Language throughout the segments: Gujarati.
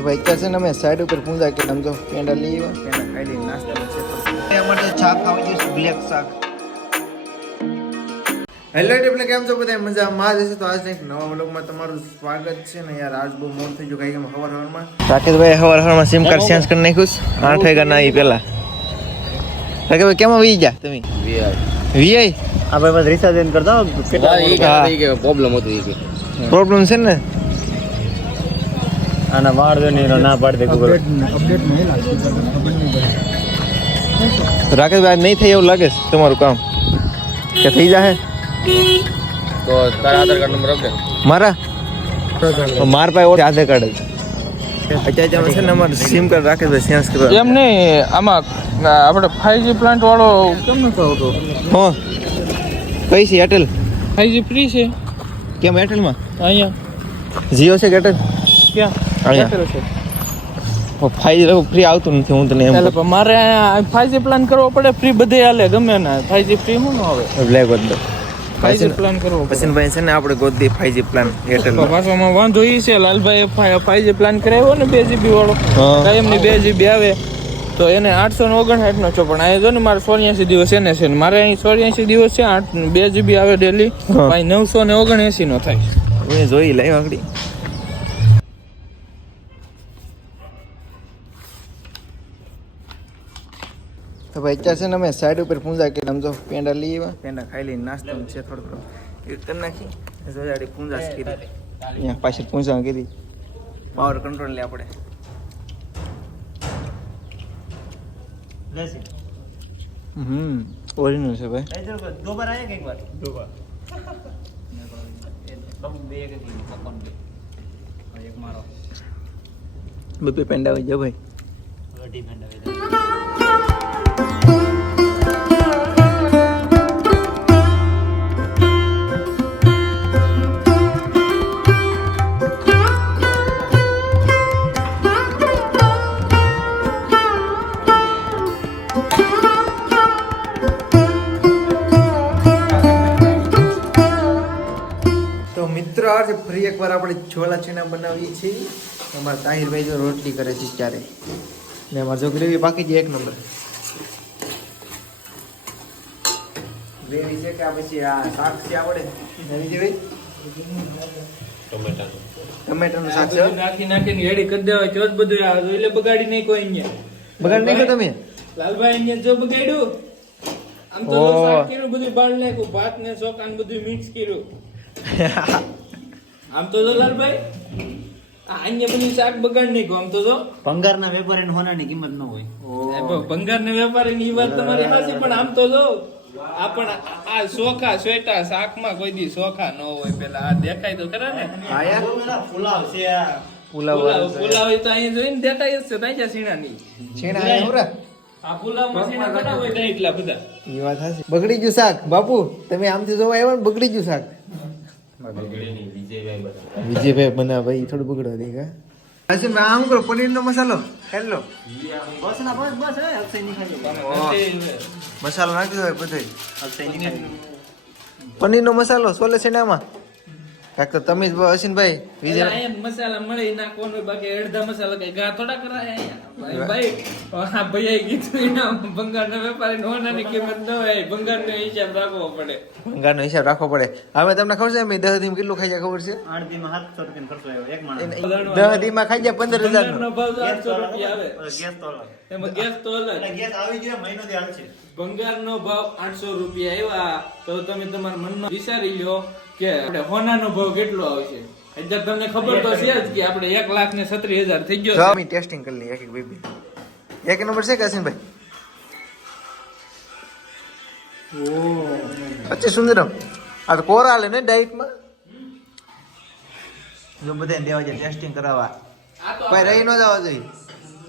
તો ભાઈ અત્યારે છે ને અમે સાઈડ ઉપર પૂજા કે જો પેંડા લઈ આવ્યા. પેંડા ખાઈ લઈને નાસ્તા છે. એ માટે શાક ખાવા જઈશું બ્લેક શાક. હેલો એટલે કેમ છો બધા? મજામાં જ હશે? તો આજના એક નવા વ્લોગમાં તમારું સ્વાગત છે ને યાર આજ બહુ મોડ થઈ ગયું. કઈ હવાર હવારમાં. રાકેશભાઈ હવાર હવારમાં સિમ કાર્ડ ચેન્જ કરી નાખ્યું છે. આઠ વાગ્યા ના એ પહેલા. રાકેશભાઈ કેમ વી ગયા તમે? વીઆઈ આપણે બસ રિસાર્જ એન કરતા પ્રોબ્લેમ હતું પ્રોબ્લેમ છે ને? આના વાળ જો ના પાડી દે ગૂગલ રાકેશભાઈ આજ નહીં થાય એવું લાગે છે તમારું કામ? કે થઈ જાય તો તારા આધાર કાર્ડ નંબર ઓકે મારા? માર પાસે આધાર કાર્ડ અત્યારે છે ને અમારે સિમ કાર્ડ રાકેશભાઈ ચેન્જ કરવા. એમ નહીં આમાં આપણે ફાઈવજી પ્લાન્ટ વાળો કેમ નથી આવતો હો. કઈ છે એરટેલ ફાઈવજી ફ્રી છે. કેમ એરટેલમાં અહીંયા. જીઓ છે કે એરટેલ ક્યાં? ફાઈવ ફ્રી આવતું નથી હું તને એમ મારે ફાઈવજી પ્લાન કરવો પડે ફ્રી બધે હાલે ગમે ના. ફાઈવજી ફ્રી હું ન આવે? એટલે ગોદ દો. ફાઈવજી પ્લાન કરવો પડે. પછી ભાઈ છે ને આપણે ગોદી ફાઈવ પ્લાન એરટેલ તો પાછોમાં વાંધો એ છે લાલભાઈ ફાઈવજી પ્લાન કરાવ્યો ને બે જીબી વાળો. કાયમની બે જીબી આવે. તો એને આઠસો ને ઓગણસાઠ નો છો પણ આ જો ને મારે ચોર્યાસી દિવસ એને છે ને મારે અહીં ચોર્યાસી દિવસ છે આઠ બે જીબી આવે ડેલી. નવસો ને ઓગણએસી નો થાય જોઈ લઈ આગળ. તો ભાઈ અત્યારે છે ને અમે સાઈડ ઉપર પૂંજા કે આમ જો પેંડા લઈ આવ્યા પેંડા ખાઈ લઈને નાસ્તો છે થોડો થોડો એ કરી નાખી જોયાડી પૂંજા કરી અહીંયા પાછળ પૂંજા કરી પાવર કંટ્રોલ લે આપણે. હમ ઓરિજિનલ છે ભાઈ દો બાર આયા કે એક વાર? બાબુ બે એક એક લીધી, પપ્પાને બે. હવે એક મારો. બબે પેંડા હોય જા ભાઈ અઢી પેંડા. એકવાર આપણે છોલા છીણા બનાવીએ છીએ. અમારા તાહિરભાઈ જો રોટલી કરે છે ત્યારે. ને અમારે જો ગ્રેવી બાકી છે એક નંબર. ગ્રેવી છે કે પછી આ શાક છે આવડે? નવી જેવી ટમેટાનું. શાક છે? નાખી નાખીને રેડી કરી દેવાય જો જ બધું આ એટલે બગાડી નહીં કોઈ અહીંયા. બગાડ નહીં તમે? લાલભાઈ અહીંયા જો બગાડ્યું. આમ તો શાક કર્યું બધું બાળ નાખ્યું. ભાત ને ચોખા ને બધું મિક્સ કર્યું. આમ તો જો લાલભાઈ બધું શાક બગાડ નાખ્યું આમ તો જો. ભંગારના વેપારી ને હોનાની કિંમત ન હોય. ભંગાર વેપારી ની વાત તમારી હાચી પણ આમ તો જો આ પણ આ- આ સ્વેટા શાકમાં કોઈ દી ચોખા ન હોય પેલા. આ દેખાય તો ખરા ને? હા છે પુલાવ પુલાવ પુલાવ તો અહીંયા જોઈને દેખાય જ છે તાજા સીણાની છીણા આયા હોરા આ પુલાવમાં સીણા ઘણા હોય એટલા બધા. એ વાત હશે બગડી ગયું શાક. બાપુ તમે આમથી જોવા આવ્યા ને બગડી ગયું શાક. વિજયભાઈ બના ભાઈ થોડું બગડો દે કા? ભાઈ આમ કરો? પનીરનો મસાલો? હેલો. બસ ના બસ બસ અક્ષયની ખાઈ મસાલો નાખી દો બધે. અક્ષયની ખાઈ મસાલો સોલે સેનામાં કાક તો તમે જ હસીનભાઈ વિજય અહીંયા મસાલા મળે નાખવાનું બાકી અડધા મસાલા કઈ ગા થોડા કરાય અહીંયા? ભાઈ આ ભાઈએ કીધું એના નો વેપારી નોનાની કિંમત ન હોય ભંગારનો હિસાબ રાખવો પડે. ભંગારનો હિસાબ રાખવો પડે. હવે તમને ખબર છે મેં દહ દીમાં કેટલું ખાઈ જાય ખબર છે? આઠ દી માં સાતસો રૂપિયા ખર્ચો આવ્યો એક માણસ. દહ દીમાં ખાઈ જાય પંદર હજાર નો ભાવ સાતસો રૂપિયા આવે. ગેસ તો. એમાં ગેસ તો અલગ. ગેસ આવી ગયો મહિનો થી હાલશે ભંગારનો ભાવ આઠસો રૂપિયા આવ્યા. તો તમે તમારા મનમાં વિચારી લો કે આપણે હોનાનો ભાવ કેટલો આવશે? અત્યારે તમને ખબર તો છે જ કે આપણે એક લાખ ને છત્રીસ હજાર થઈ ગયો અમે ટેસ્ટિંગ કરી લઈએ એક એક બેબી એક નંબર છે કે હસીનભાઈ પચીસ સુંદરમ. આ તો કોરા લે ને ડાયટમાં જો બધાને દેવા જાય ટેસ્ટિંગ કરાવવા. આ રહી ન જવા જોઈએ.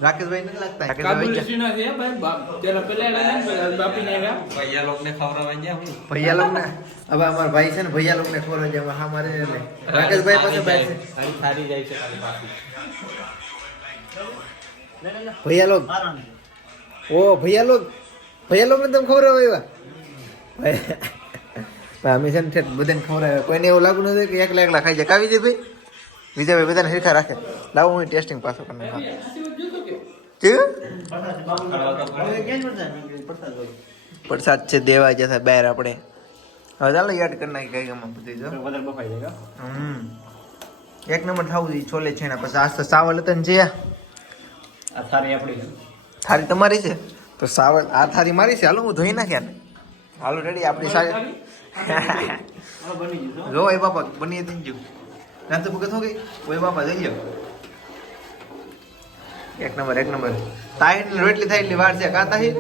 રાકેશભાઈ નથી લાગતા? રાકેશભાઈ કાબુલી ચા- સીના છે ભાઈ. બાપ પેલા પેલા આવ્યા ને પેલા બાપીને આવ્યા ભૈયા લોક ને હવે અમારા ભાઈ છે ને ભૈયા લોક ને ખબર છે હા મારે એટલે રાકેશભાઈ પાસે ભાઈ છે. ભૈયા લોક ઓ ભૈયા લોક ભૈયા લોક ને તમે ખબર હોય એવા ભાઈ અમે છે ને ઠેઠ બધાને ખબર આવે કોઈને એવું લાગુ નથી કે એકલા એકલા ખાઈ જાય. કાવી દે ભાઈ વિજયભાઈ બધાને હિરખા રાખે. લાવો હું ટેસ્ટિંગ પાછો કરી નાખું આશીર્વાદ જોતો કે કેવું પ્રસાદ છે દેવા જતા બહાર આપણે. હવે ચાલો યાદ કરી નાખી કઈ ગમે બધી જો. વધારે બફાઈ જાય હમ. એક નંબર થવું જોઈએ છોલે છે પછી આજ તો સાવલ હતા ને જે આ થારી આપણી થારી તમારી છે? તો સાવલ આ થારી મારી છે? હાલો હું ધોઈ નાખ્યા ને. હાલો રેડી આપણી સારી. જો. એ બાપા બની થઈ જો. ના તો ભગત હો ગઈ? ઓય બાપા જઈ જાઓ એક નંબર એક નંબર તાહિર ને રોટલી થાય એટલી વાર છે કા તાહિર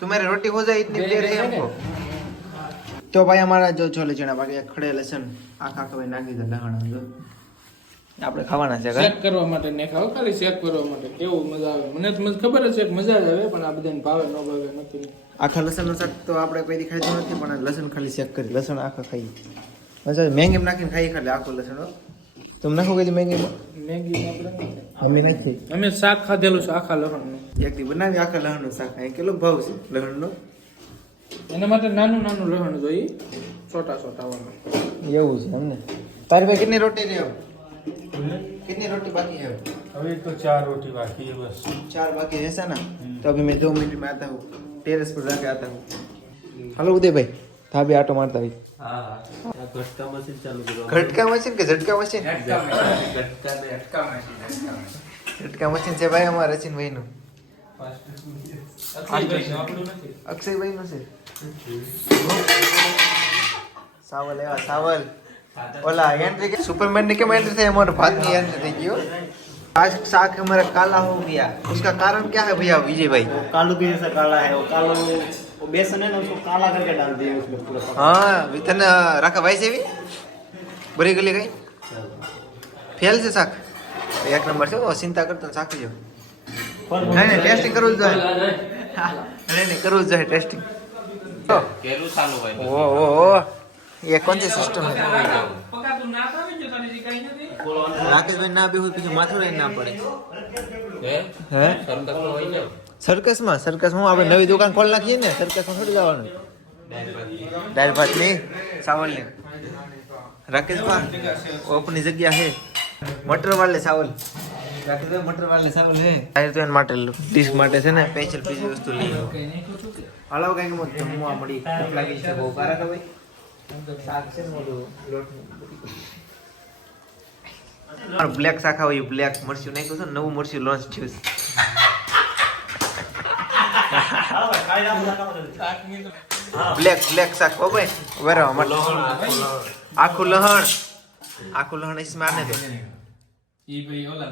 तुम्हारी रोटी हो जाए इतनी देर है हमको तो भाई हमारा जो छोले चना બાકી ખડે લસણ આખા આખા ભાઈ નાખી દે લહણ જો આપણે ખાવાના છે ચેક કરવા માટે ને ખાવ ખાલી ચેક કરવા માટે કેવું મજા આવે મને તો મને ખબર જ છે કે મજા જ આવે પણ આ બધાને ભાવે ન ભાવે નથી આખા લસણનો શાક તો આપણે કોઈ દી ખાધું નથી પણ લસણ ખાલી ચેક કરી લસણ આખા ખાઈ મજા મેંગી નાખીને ખાઈ ખાલી આખું લસણ હો. તમે નાખો કઈ મેગીમાં મેગીમાં અમે નથી. અમે શાક ખાધેલું છે આખા લહણનું. એકથી બનાવી આખા લહણનું શાક. અહીં કેટલો ભાવ છે લહણનો? એના માટે નાનું નાનું લહણ જોઈએ છોટા છોટા વાળા એવું છે એમને. તારી ભાઈ કેટલી રોટી રહી કેટલી રોટી બાકી છે? હવે તો ચાર રોટી બાકી છે બસ. ચાર બાકી રહેશે ને? તો અભી મેં દો મિનિટમાં આતા હું ટેરેસ પર જાકે આતા હું હાલો ઉદયભાઈ. हेलो उदय भाई था भी ऑटो मारता भाई હા હા ઘટકા મશીન ચાલુ કરો घटका मशीन के झटका मशीन झटका मशीन છે ભાઈ અમારા રચિન ભાઈ નું આપણું નથી અક્ષય ભાઈ નું છે સાવલ એવા સાવલ ઓલા एंट्री के सुपरमैन ने केम एंट्री થઈ અમારો ભાત ની एंट्री થઈ ગયો आज साग हमारा काला हो गया उसका कारण क्या है भैया विजय भाई वो कालू के जैसा काला है वो कालो वो बेसन है ना उसको काला करके डाल दिया उसमें पूरा पका- હા વિતન રાખા ભાઈ છે એવી બરી ગલી ગઈ ફેલ છે શાક એક નંબર છે ઓ ચિંતા કરતો ને શાક જો ફળ નહીં નહીં ટેસ્ટિંગ કરવું જ જોઈએ હા, નહીં નહીં કરવું જ જોઈએ ટેસ્ટિંગ કેલું ચાલુ હોય ઓ ઓ ઓ ये कौन सी सिस्टम है પકાતું ના આવે જો તારી જે કઈ નથી રાકેશભાઈ ના બેહું પછી માથું રહી ના પડે હે હે સરકસ હોય જાવ સર્કસમાં સર્કસમાં આપણે નવી દુકાન ખોલી નાખીએ ને, સરકસમાં થોડી જવાનું. દાળ ભાતની ચાવલની રાકેશભાઈ ઓપની જગ્યા છે. મટર વાળે ચાવલ રાકેશભાઈ માટે છે ને સ્પેશિયલ બીજી વસ્તુ લઈ લો હલાવ કઈ નું મળી. ભૂખ લાગી છે, બહુ કારા બ્લેક શાક આવે બ્લેક મરચું નાખ્યું છે નવું મરચું લોન્ચ થયું છે. બ્લેક બ્લેક શાક હો ભાઈ. બરાબર મત આખું લહણ. આખું લહણ ઈસ મારને દે ઈ ભાઈ ઓલા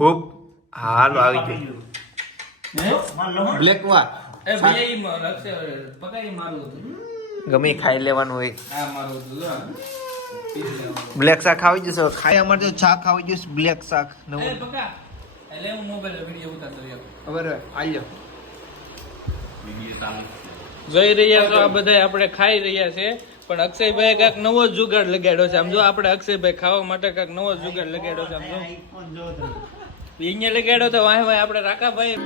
હોપ. હાલો આવી ગયું. બ્લેક વા એ ભાઈ ઈ રક્ષે પકાઈ મારું હતું. ગમે ખાઈ લેવાનું હોય. મારું હતું. બ્લેક શાક ખાવી જશો. ખાઈ અમારે તો શાક ખાવી જશે બ્લેક શાક. નવું. એટલે હું મોબાઈલ વીડિયો ઉતારતો ખબર આલ્યો. જોઈ રહ્યા છો આ બધા આપણે ખાઈ રહ્યા છે પણ અક્ષયભાઈ કાંઈક નવો જુગાડ લગાડ્યો છે. આમ જો આપણે અક્ષયભાઈ ખાવા માટે કાંઈક નવો જુગાડ લગાડ્યો છે. આમ જો. અહીંયા લગાડ્યો તો વાહ વાહ આપણે રાકાભાઈ